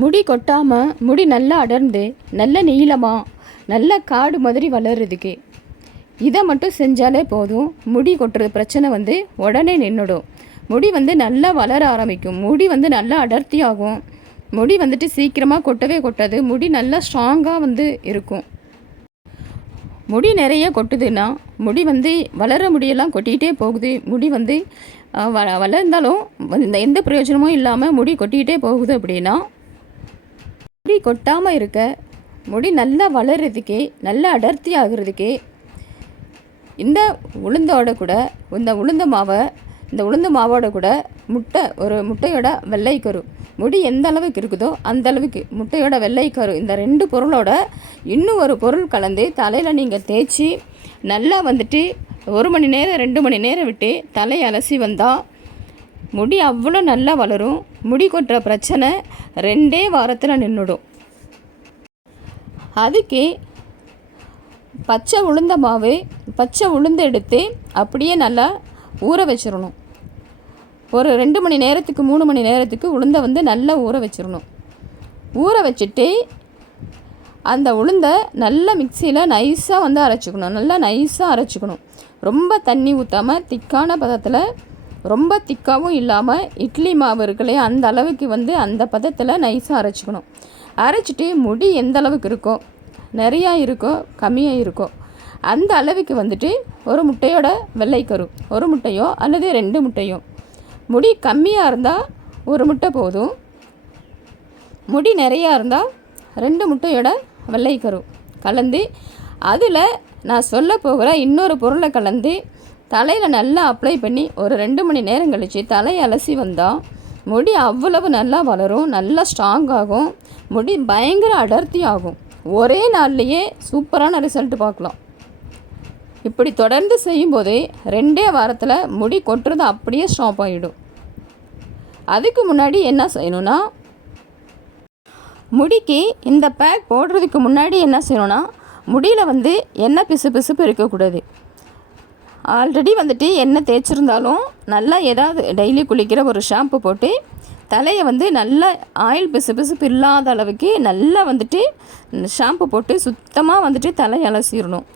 முடி கொட்டாமல் முடி நல்லா அடர்ந்து நல்ல நீளமாக நல்ல காடு மாதிரி வளர்றதுக்கு இதை மட்டும் செஞ்சாலே போதும். முடி கொட்டுறது பிரச்சனை வந்து உடனே நின்றுடும் முடி வந்து நல்லா வளர ஆரம்பிக்கும். முடி வந்து நல்லா அடர்த்தியாகும் முடி வந்துட்டு சீக்கிரமாக கொட்டவே கொட்டாது. முடி நல்லா ஸ்ட்ராங்காக வந்து இருக்கும். முடி நிறைய கொட்டுதுன்னா முடி வந்து வளர முடியெல்லாம் கொட்டிக்கிட்டே போகுது. முடி வந்து வ வளர்ந்தாலும் இந்த எந்த பிரயோஜனமும் இல்லாமல் முடி கொட்டிக்கிட்டே போகுது அப்படின்னா முடி கொட்டாமல் இருக்க முடி நல்லா வளர்றதுக்கே நல்லா அடர்த்தி ஆகுறதுக்கே இந்த உளுந்தோட கூட இந்த உளுந்த மாவை இந்த உளுந்து மாவோட கூட முட்டை ஒரு முட்டையோட வெள்ளை கரு. முடி எந்த அளவுக்கு இருக்குதோ அந்த அளவுக்கு முட்டையோட வெள்ளை கரு. இந்த ரெண்டு பொருளோட இன்னும் ஒரு பொருள் கலந்து தலையில் நீங்கள் தேய்ச்சி நல்லா வந்துட்டு ஒரு மணி நேரம் ரெண்டு மணி நேரம் விட்டு தலை அலசி வந்தால் முடி அவ்வளோ நல்லா வளரும். முடி கொட்டுற பிரச்சனை ரெண்டே வாரத்தில் நின்றுடும் அதுக்கு பச்சை உளுந்த மாவு பச்சை உளுந்து எடுத்து அப்படியே நல்லா ஊற வச்சிடணும் ஒரு ரெண்டு மணி நேரத்துக்கு மூணு மணி நேரத்துக்கு உளுந்தை வந்து நல்லா ஊற வச்சிடணும் ஊற வச்சுட்டு அந்த உளுந்தை நல்லா மிக்சியில் நைஸாக வந்து அரைச்சிக்கணும். நல்லா நைஸாக அரைச்சிக்கணும். ரொம்ப தண்ணி ஊற்றாமல் திக்கான பதத்தில் ரொம்ப திக்காகவும் இல்லாமல் இட்லி மாவு இருக்குல்லையா அந்த அளவுக்கு வந்து அந்த பதத்தில் நைஸாக அரைச்சிக்கணும். அரைச்சிட்டு முடி எந்த அளவுக்கு இருக்கோ நிறையா இருக்கோ கம்மியாக இருக்கோ அந்த அளவுக்கு வந்துட்டு ஒரு முட்டையோட வெள்ளைக்கரு ஒரு முட்டையோ அல்லது ரெண்டு முட்டையோ. முடி கம்மியாக இருந்தால் ஒரு முட்டை போதும். முடி நிறையா இருந்தால் ரெண்டு முட்டையோட வெள்ளைக்கரு கலந்து அதில் நான் சொல்ல போகிற இன்னொரு பொருளை கலந்து தலையில் நல்லா அப்ளை பண்ணி ஒரு ரெண்டு மணி நேரம் கழித்து தலையை அலசி வந்தால் முடி அவ்வளவு நல்லா வளரும் நல்லா ஸ்ட்ராங் ஆகும். முடி பயங்கர அடர்த்தி ஆகும். ஒரே நாள்லேயே சூப்பரான ரிசல்ட் பார்க்கலாம். இப்படி தொடர்ந்து செய்யும்போதே ரெண்டே வாரத்தில் முடி கொட்டுறது அப்படியே ஸ்டாப் ஆகிடும் அதுக்கு முன்னாடி என்ன செய்யணும்னா முடிக்கு இந்த பேக் போடுறதுக்கு முன்னாடி என்ன செய்யணும்னா முடியில் வந்து எண்ணெய் பிசு பிசுப்பு இருக்கக்கூடாது. ஆல்ரெடி வந்துட்டு எண்ணெய் தேய்ச்சிருந்தாலும் நல்லா ஏதாவது டெய்லி குளிக்கிற ஒரு ஷாம்பு போட்டு தலையை வந்து நல்லா ஆயில் பிசு பிசுப்பு இல்லாத அளவுக்கு நல்லா வந்துட்டு ஷாம்பு போட்டு சுத்தமாக வந்துட்டு தலையை அலசிடணும்.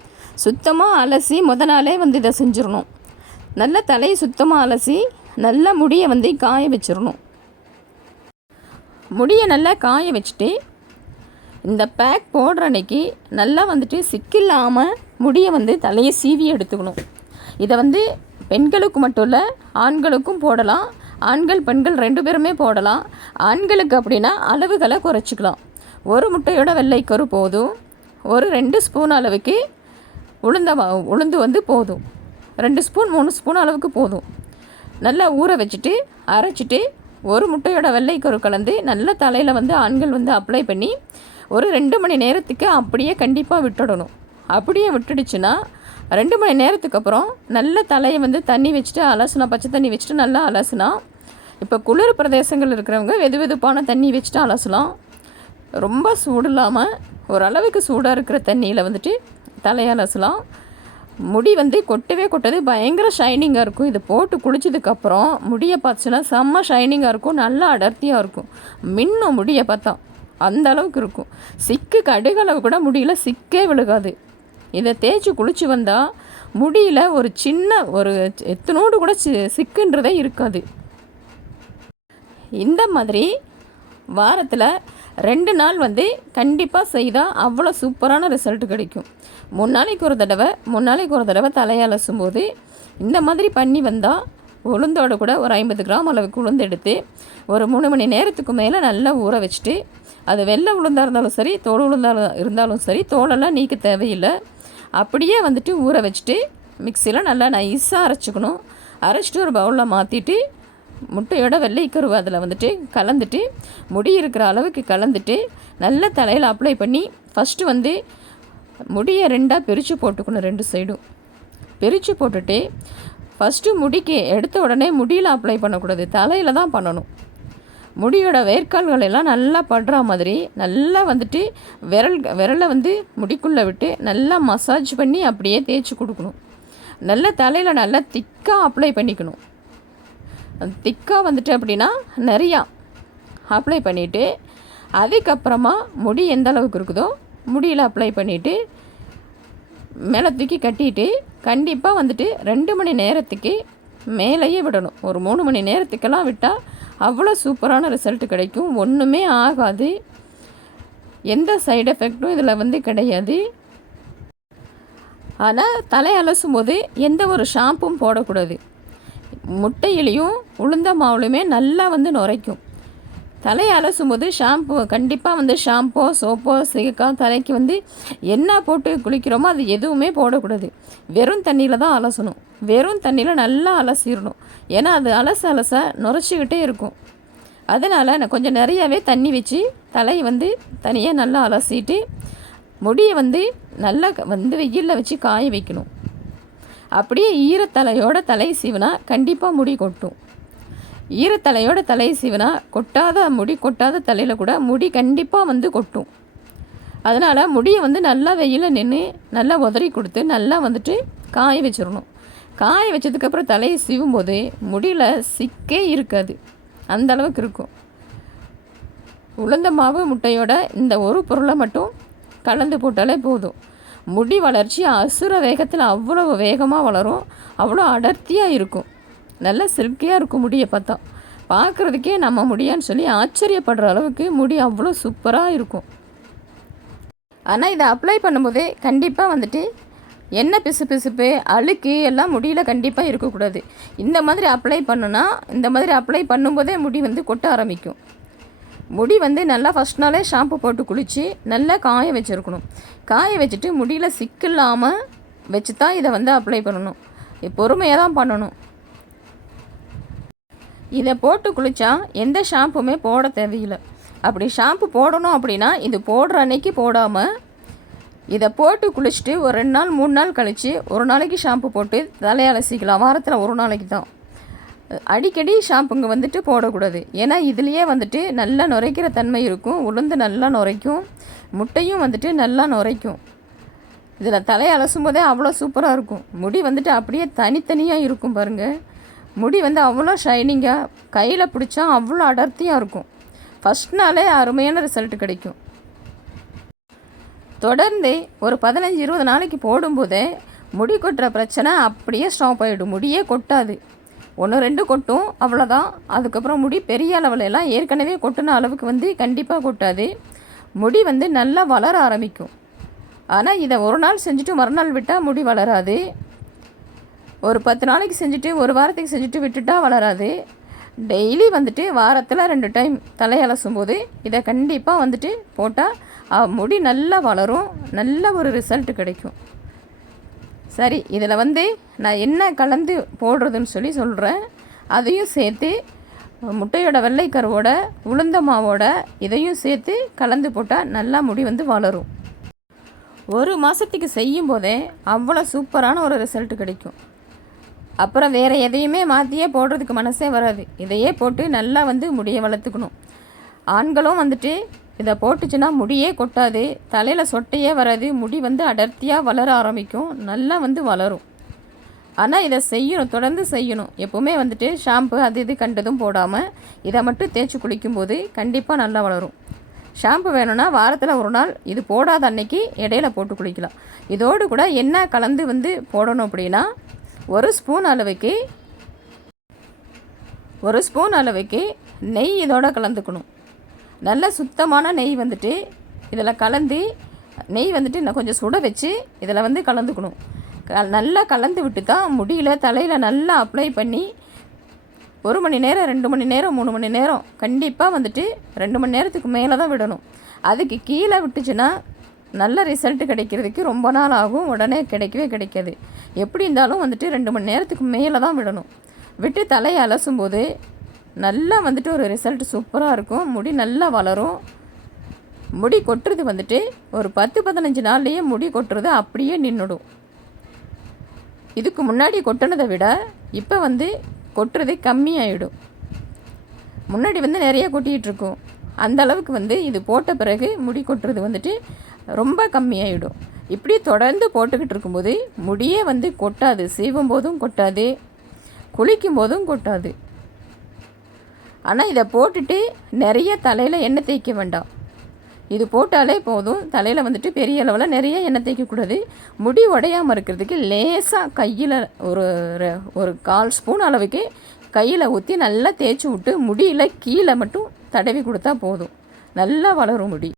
சுத்தமாக அலசி முத நாளே வந்து இதை செஞ்சிடணும். நல்லா தலையை சுத்தமாக அலசி நல்லா முடியை வந்து காய வச்சிடணும். முடியை நல்லா காய வச்சுட்டு இந்த பேக் போடுற அன்னைக்கு நல்லா வந்துட்டு சிக்கில்லாமல் முடியை வந்து தலையை சீவி எடுத்துக்கணும். இதை வந்து பெண்களுக்கு மட்டும் இல்லை ஆண்களுக்கும் போடலாம். ஆண்கள் பெண்கள் ரெண்டு பேருமே போடலாம். ஆண்களுக்கு அப்படின்னா அளவுகளை குறைச்சிக்கலாம். ஒரு முட்டையோட வெள்ளைக்கரு போதும். ஒரு ரெண்டு ஸ்பூன் அளவுக்கு உளுந்த உளுந்து வந்து போதும். ரெண்டு ஸ்பூன் மூணு ஸ்பூன் அளவுக்கு போதும். நல்லா ஊற வச்சுட்டு அரைச்சிட்டு ஒரு முட்டையோட வெள்ளைக்கரு கலந்து நல்லா தலையில் வந்து ஆண்கள் வந்து அப்ளை பண்ணி ஒரு ரெண்டு மணி நேரத்துக்கு அப்படியே கண்டிப்பாக விட்டுடணும். அப்படியே விட்டுடுச்சுன்னா ரெண்டு மணி நேரத்துக்கு அப்புறம் நல்ல தலையை வந்து தண்ணி வச்சுட்டு அலசுனா பச்சை தண்ணி வச்சுட்டு நல்லா அலசுனா இப்போ குளிர் பிரதேசங்கள் இருக்கிறவங்க வெது வெதுப்பான தண்ணி வச்சுட்டு அலசலாம். ரொம்ப சூடு இல்லாமல் ஓரளவுக்கு சூடாக இருக்கிற தண்ணியில் வந்துட்டு தலையை அலசலாம். முடி வந்து கொட்டவே கொட்டது பயங்கர ஷைனிங்காக இருக்கும். இது போட்டு குளிச்சதுக்கப்புறம் முடியை பார்த்துச்சுன்னா செம்ம ஷைனிங்காக இருக்கும் நல்லா அடர்த்தியாக இருக்கும். மின்னும் முடியை பார்த்தா அந்த அளவுக்கு இருக்கும். சிக்கு கடுகளவு கூட முடியல சிக்கே விழுகாது. இதை தேய்ச்சி குளிச்சு வந்தால் முடியில் ஒரு சின்ன ஒரு எத்தனோடு கூட சி- சிக்குன்றதே இருக்காது. இந்த மாதிரி வாரத்தில் ரெண்டு நாள் வந்து கண்டிப்பாக செய்தால் அவ்வளோ சூப்பரான ரிசல்ட் கிடைக்கும். மூணு நாளைக்கு ஒரு தடவை மூணு நாளைக்கு ஒரு தடவை தலையை அலசும் போது இந்த மாதிரி பண்ணி வந்தால் உளுந்தோட கூட ஒரு ஐம்பது கிராம் அளவுக்கு உளுந்து எடுத்து ஒரு மூணு மணி நேரத்துக்கு மேலே நல்லா ஊற வச்சுட்டு அது வெள்ளை உளுந்தாக இருந்தாலும் சரி தோல் உளுந்தாக இருந்தாலும் சரி தோலெல்லாம் நீக்க தேவையில்லை. அப்படியே வந்துட்டு ஊற வச்சுட்டு மிக்சியில் நல்லா நைஸாக அரைச்சிக்கணும். அரைச்சிட்டு ஒரு பவுலில் மாற்றிட்டு முட்டையோட வெள்ளைக்கருவு அதில் வந்துட்டு கலந்துட்டு முடி இருக்கிற அளவுக்கு கலந்துட்டு நல்ல தலையில் அப்ளை பண்ணி ஃபஸ்ட்டு வந்து முடியை ரெண்டாக பிரித்து போட்டுக்கணும் ரெண்டு சைடும் பிரித்து போட்டுட்டு ஃபஸ்ட்டு முடிக்கு எடுத்த உடனே முடியில் அப்ளை பண்ணக்கூடாது. தலையில் தான் பண்ணணும். முடியோட வேர்க்கால்கள் எல்லாம் நல்லா படுற மாதிரி நல்லா வந்துட்டு விரல் விரலை வந்து முடிக்குள்ளே விட்டு நல்லா மசாஜ் பண்ணி அப்படியே தேய்ச்சி கொடுக்கணும். நல்ல தலையில் நல்லா திக்காக அப்ளை பண்ணிக்கணும். திக்காக வந்துட்டு அப்படின்னா நிறையா அப்ளை பண்ணிவிட்டு அதுக்கப்புறமா முடி எந்த அளவுக்கு இருக்குதோ முடியில் அப்ளை பண்ணிவிட்டு மேலே தூக்கி கட்டிட்டு கண்டிப்பாக வந்துட்டு ரெண்டு மணி நேரத்துக்கு மேலேயே விடணும். ஒரு மூணு மணி நேரத்துக்கெல்லாம் விட்டால் அவ்வளோ சூப்பரான ரிசல்ட் கிடைக்கும். ஒன்றுமே ஆகாது. எந்த சைடு எஃபெக்டும் இதில் வந்து கிடையாது. ஆனால் தலை அலசும் போது எந்த ஒரு ஷாம்பும் போடக்கூடாது. முட்டையிலையும் உளுந்த மாவுலையுமே நல்லா வந்து நுரைக்கும். தலையை அலசும் போது ஷாம்பு கண்டிப்பாக வந்து ஷாம்போ சோப்போ சிகக்கா தலைக்கு வந்து என்ன போட்டு குளிக்கிறோமோ அது எதுவுமே போடக்கூடாது. வெறும் தண்ணியில் தான் அலசணும். வெறும் தண்ணியில் நல்லா அலசிடணும் ஏன்னா அது அலச அலச நுரைச்சிக்கிட்டே இருக்கும். அதனால் நான் கொஞ்சம் நிறையாவே தண்ணி வச்சு தலையை வந்து தனியாக நல்லா அலசிட்டு முடியை வந்து நல்லா வந்து வெயிலில் வச்சு காய வைக்கணும். அப்படியே ஈரத்தலையோட தலை சீவினா கண்டிப்பாக முடி கொட்டும். ஈரத்தலையோட தலை சீவினா கொட்டாத முடி கொட்டாத தலையில் கூட முடி கண்டிப்பாக வந்து கொட்டும். அதனால் முடியை வந்து நல்லா வெயிலில் நின்று நல்லா உதறி கொடுத்து நல்லா வந்துட்டு காய வச்சிடணும். காய வச்சதுக்கப்புறம் தலையை சீவும்போது முடியில் சிக்கே இருக்காது. அந்த அளவுக்கு இருக்கும். உளுந்த மாவு முட்டையோட இந்த ஒரு பொருளை மட்டும் கலந்து போட்டாலே போதும். முடி வளர்ச்சி அசுர வேகத்தில் அவ்வளோ வேகமாக வளரும். அவ்வளோ அடர்த்தியாக இருக்கும். நல்ல சில்கியாக இருக்கும் முடியை பார்த்தா. பார்க்குறதுக்கே நம்ம முடியான்னு சொல்லி ஆச்சரியப்படுற அளவுக்கு முடி அவ்வளோ சூப்பராக இருக்கும். ஆனால் இதை அப்ளை பண்ணும்போதே கண்டிப்பாக வந்துட்டு என்ன பிசு பிசுப்பு அழுக்கு எல்லாம் முடியில் கண்டிப்பாக இருக்கக்கூடாது. இந்த மாதிரி அப்ளை பண்ணுனா இந்த மாதிரி அப்ளை பண்ணும்போதே முடி வந்து கொட்ட ஆரம்பிக்கும். முடி வந்து நல்லா ஃபஸ்ட் நாளே ஷாம்பு போட்டு குளித்து நல்லா காய வச்சுருக்கணும். காய வச்சுட்டு முடியில் சிக்கில்லாமல் வச்சு தான் இதை வந்து அப்ளை பண்ணணும். பொறுமையாக தான் பண்ணணும். இதை போட்டு குளித்தா எந்த ஷாம்புமே போட தேவையில்லை. அப்படி ஷாம்பு போடணும் அப்படின்னா இது போடுற அன்னைக்கு போடாமல் இதை போட்டு குளிச்சுட்டு ஒரு ரெண்டு நாள் மூணு நாள் கழித்து ஒரு நாளைக்கு ஷாம்பு போட்டு தலையலசிக்கலாம் வாரத்தில் ஒரு நாளைக்கு தான். அடிக்கடி ஷாம்புங்க வந்துட்டு போடக்கூடாது. ஏன்னா இதுலேயே வந்துட்டு நல்லா நுரைக்கிற தன்மை இருக்கும். உளுந்து நல்லா நுரைக்கும். முட்டையும் வந்துட்டு நல்லா நுரைக்கும். இதில் தலையை அலசும் போதே அவ்வளோ சூப்பராக இருக்கும். முடி வந்துட்டு அப்படியே தனித்தனியாக இருக்கும் பாருங்கள் முடி வந்து அவ்வளோ ஷைனிங்காக கையில் பிடிச்சா அவ்வளோ அடர்த்தியாக இருக்கும். ஃபஸ்ட் நாளே அருமையான ரிசல்ட் கிடைக்கும். தொடர்ந்து ஒரு பதினஞ்சு இருபது நாளைக்கு போடும்போதே முடி கொட்டுற பிரச்சனை அப்படியே ஸ்டாப் ஆகிடும் முடியே கொட்டாது. ஒன்று ரெண்டு கொட்டும் அவ்வளோதான் அதுக்கப்புறம் முடி பெரிய அளவுலலாம் ஏற்கனவே கொட்டின அளவுக்கு வந்து கண்டிப்பாக கொட்டாது. முடி வந்து நல்லா வளர ஆரம்பிக்கும். ஆனால் இதை ஒரு நாள் செஞ்சுட்டு மறுநாள் விட்டால் முடி வளராது. ஒரு பத்து நாளைக்கு செஞ்சுட்டு ஒரு வாரத்துக்கு செஞ்சுட்டு விட்டுட்டா வளராது. டெய்லி வந்துட்டு வாரத்தில் ரெண்டு டைம் தலையலசும் போது இதை கண்டிப்பாக வந்துட்டு போட்டால் முடி நல்லா வளரும் நல்ல ஒரு ரிசல்ட் கிடைக்கும். சரி இதில் வந்து நான் என்ன கலந்து போடுறதுன்னு சொல்லி சொல்கிறேன் அதையும் சேர்த்து முட்டையோட வெள்ளைக்கருவோட உளுந்த மாவோட இதையும் சேர்த்து கலந்து போட்டால் நல்லா முடி வந்து வளரும். ஒரு மாதத்துக்கு செய்யும் போதே அவ்வளோ சூப்பரான ஒரு ரிசல்ட் கிடைக்கும். அப்புறம் வேறு எதையுமே மாற்றியே போடுறதுக்கு மனசே வராது. இதையே போட்டு நல்லா வந்து முடியை வளர்த்துக்கணும். ஆண்களும் வந்துட்டு இதை போட்டுச்சுன்னா முடியே கொட்டாது. தலையில் சொட்டையே வராது. முடி வந்து அடர்த்தியாக வளர ஆரம்பிக்கும். நல்லா வந்து வளரும். ஆனால் இதை செய்யணும் தொடர்ந்து செய்யணும். எப்போவுமே வந்துட்டு ஷாம்பு அது இது கண்டதும் போடாமல் இதை மட்டும் தேய்ச்சி குளிக்கும்போது கண்டிப்பாக நல்லா வளரும். ஷாம்பு வேணும்னா வாரத்தில் ஒரு நாள் இது போடாத அன்னைக்கு இடையில போட்டு குளிக்கலாம். இதோடு கூட என்ன கலந்து வந்து போடணும் அப்படின்னா ஒரு ஸ்பூன் அளவுக்கு ஒரு ஸ்பூன் அளவுக்கு நெய் இதோட கலந்துக்கணும். நல்ல சுத்தமான நெய் வந்துட்டு இதில் கலந்து நெய் வந்துட்டு இன்னும் கொஞ்சம் சுட வச்சு இதில் வந்து கலந்துக்கணும். க நல்லா கலந்து விட்டு தான் முடியில் தலையில் நல்லா அப்ளை பண்ணி ஒரு மணி நேரம் ரெண்டு மணி நேரம் மூணு மணி நேரம் கண்டிப்பாக வந்துட்டு ரெண்டு மணி நேரத்துக்கு மேலே தான் விடணும். அதுக்கு கீழே விட்டுச்சுன்னா நல்ல ரிசல்ட் கிடைக்கிறதுக்கு ரொம்ப நாள் ஆகும். உடனே கிடைக்கவே கிடைக்காது. எப்படி இருந்தாலும் வந்துட்டு ரெண்டு மணி நேரத்துக்கு மேலே தான் விடணும். விட்டு தலையை அலசும்போது நல்லா வந்துட்டு ஒரு ரிசல்ட் சூப்பராக இருக்கும். முடி நல்லா வளரும். முடி கொட்டுறது வந்துட்டு ஒரு பத்து பதினஞ்சு நாள்லேயே முடி கொட்டுறது அப்படியே நின்றுடும் இதுக்கு முன்னாடி கொட்டினதை விட இப்போ வந்து கொட்டுறது கம்மியாயிடும். முன்னாடி வந்து நிறைய கொட்டிகிட்டு இருக்கும். அந்த அளவுக்கு வந்து இது போட்ட பிறகு முடி கொட்டுறது வந்துட்டு ரொம்ப கம்மியாயிடும். இப்படி தொடர்ந்து போட்டுக்கிட்டு இருக்கும்போது முடியே வந்து கொட்டாது. சீவும் போதும் கொட்டாது. குளிக்கும் போதும் கொட்டாது. ஆனால் இதை போட்டுட்டு நிறைய தலையில் எண்ணெய் தேய்க்க வேண்டாம். இது போட்டாலே போதும். தலையில் வந்துட்டு பெரிய அளவில் நிறைய எண்ணெய் தேய்க்கக்கூடாது முடி உடையாமல் இருக்கிறதுக்கு லேசாக கையில் ஒரு ஒரு கால் ஸ்பூன் அளவுக்கு கையில் ஊற்றி நல்லா தேய்ச்சி விட்டு முடியில் கீழே மட்டும் தடவி கொடுத்தா போதும். நல்லா வளரும் முடி.